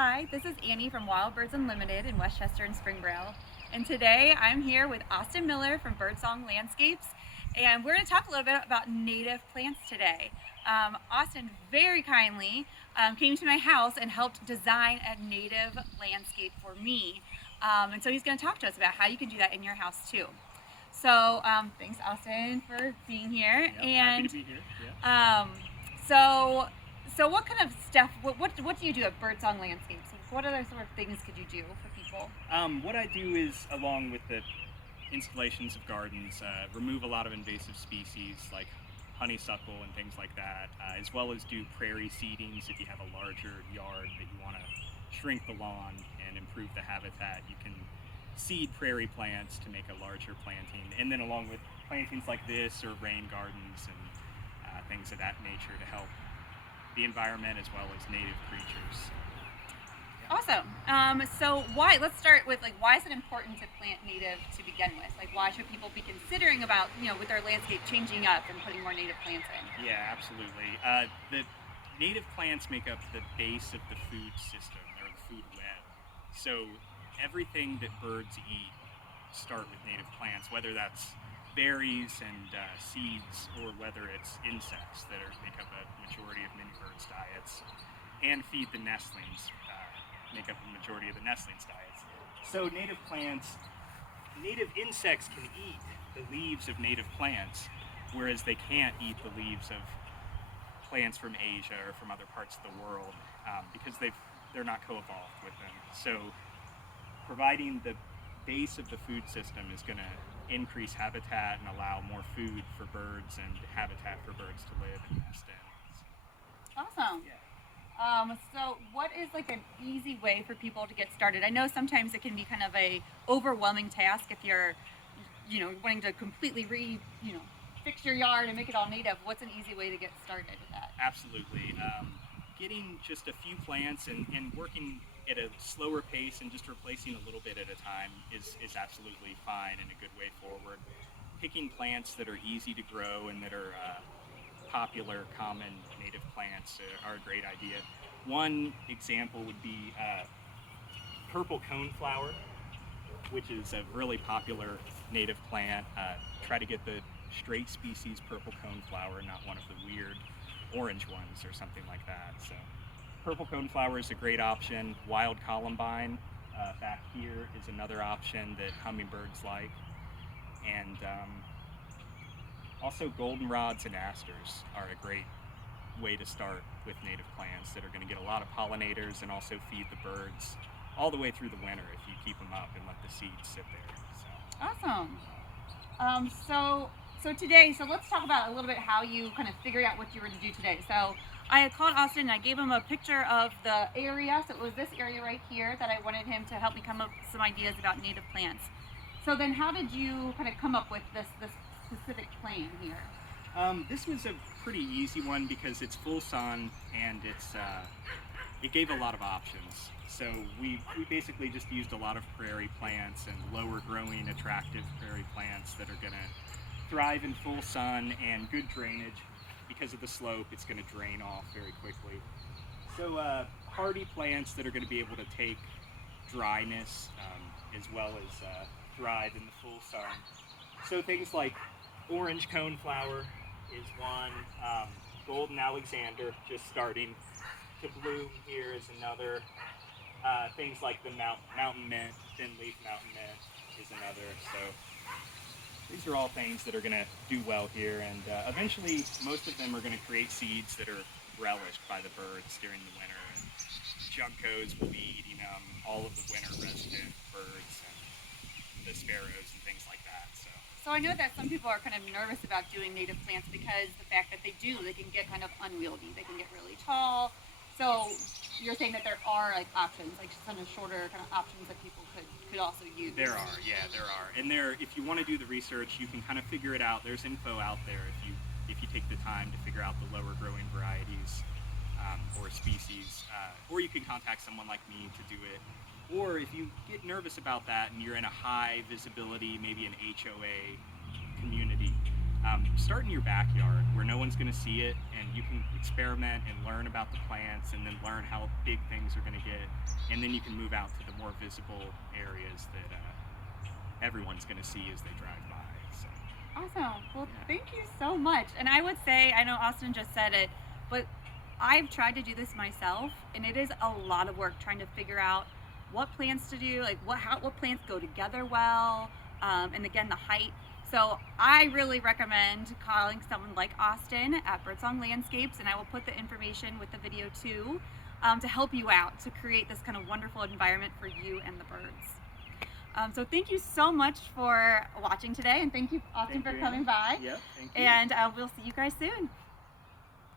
Hi, this is Annie from Wild Birds Unlimited in Westchester and Springboro. And today I'm here with Austin Miller from Birdsong Landscapes. And we're going to talk a little bit about native plants today. Austin very kindly came to my house and helped design a native landscape for me. And so he's going to talk to us about how you can do that in your house too. So thanks, Austin, for being here. Yep, and happy to be here. Yeah. um, so so what kind of stuff, what do you do at Birdsong Landscapes? What other sort of things could you do for people? What I do is, along with the installations of gardens, remove a lot of invasive species like honeysuckle and things like that, as well as do prairie seedings. If you have a larger yard that you want to shrink the lawn and improve the habitat, you can seed prairie plants to make a larger planting. And then along with plantings like this or rain gardens and things of that nature to help the environment as well as native creatures. Awesome. So let's start with why is it important to plant native to begin with? Like, why should people be considering about, with their landscape changing up and putting more native plants in? Yeah, absolutely. The native plants make up the base of the food system, or the food web. So everything that birds eat start with native plants, whether that's berries and seeds, or whether it's insects that make up a majority of many birds' diets, and feed the nestlings, make up the majority of the nestlings' diets. So native insects can eat the leaves of native plants, whereas they can't eat the leaves of plants from Asia or from other parts of the world, because they're not co-evolved with them. So providing the base of the food system is going to increase habitat and allow more food for birds and habitat for birds to live and nest in. Awesome. Yeah. So what is an easy way for people to get started? I know sometimes it can be kind of a overwhelming task if you're, wanting to completely fix your yard and make it all native. What's an easy way to get started with that? Absolutely. Getting just a few plants and working at a slower pace and just replacing a little bit at a time is absolutely fine and a good way forward. Picking plants that are easy to grow and that are popular, common native plants are a great idea. One example would be purple coneflower, which is a really popular native plant. Try to get the straight species purple coneflower, not one of the weird orange ones or something like that. So purple coneflower is a great option. Wild columbine back here is another option that hummingbirds like. And also goldenrods and asters are a great way to start with native plants that are going to get a lot of pollinators and also feed the birds all the way through the winter if you keep them up and let the seeds sit there. Awesome. So let's talk about a little bit how you kind of figured out what you were to do today. So I had called Austin and I gave him a picture of the area. So it was this area right here that I wanted him to help me come up with some ideas about native plants. So then how did you kind of come up with this specific plan here? This was a pretty easy one because it's full sun and it gave a lot of options. So we basically just used a lot of prairie plants and lower growing attractive prairie plants that are going to thrive in full sun and good drainage. Because of the slope, it's going to drain off very quickly. So hardy plants that are going to be able to take dryness as well as thrive in the full sun. So things like orange coneflower is one. Golden Alexander just starting to bloom here is another. Things like the mountain mint, thin leaf mountain mint is another. So these are all things that are going to do well here, and eventually most of them are going to create seeds that are relished by the birds during the winter, and juncos will be eating them, all of the winter resident birds and the sparrows and things like that. So I know that some people are kind of nervous about doing native plants because the fact that they can get kind of unwieldy. They can get really tall. So you're saying that there are options, some of shorter kind of options that people could also use. There are. And if you want to do the research, you can kind of figure it out. There's info out there if you take the time to figure out the lower growing varieties or species, or you can contact someone like me to do it. Or if you get nervous about that and you're in a high visibility, maybe an HOA community, start in your backyard where no one's going to see it, and you can experiment and learn about the plants and then learn how big things are going to get and then you can move out to the more visible areas that everyone's going to see as they drive by. So. Awesome. Well, Yeah. thank you so much. And I would say, I know Austin just said it, but I've tried to do this myself, and it is a lot of work trying to figure out what plants to do, like what plants go together well, and again the height. So I really recommend calling someone like Austin at Birdsong Landscapes, and I will put the information with the video too, to help you out to create this kind of wonderful environment for you and the birds. So thank you so much for watching today, and thank you, Austin, for coming by. Yep, thank you. And we'll see you guys soon.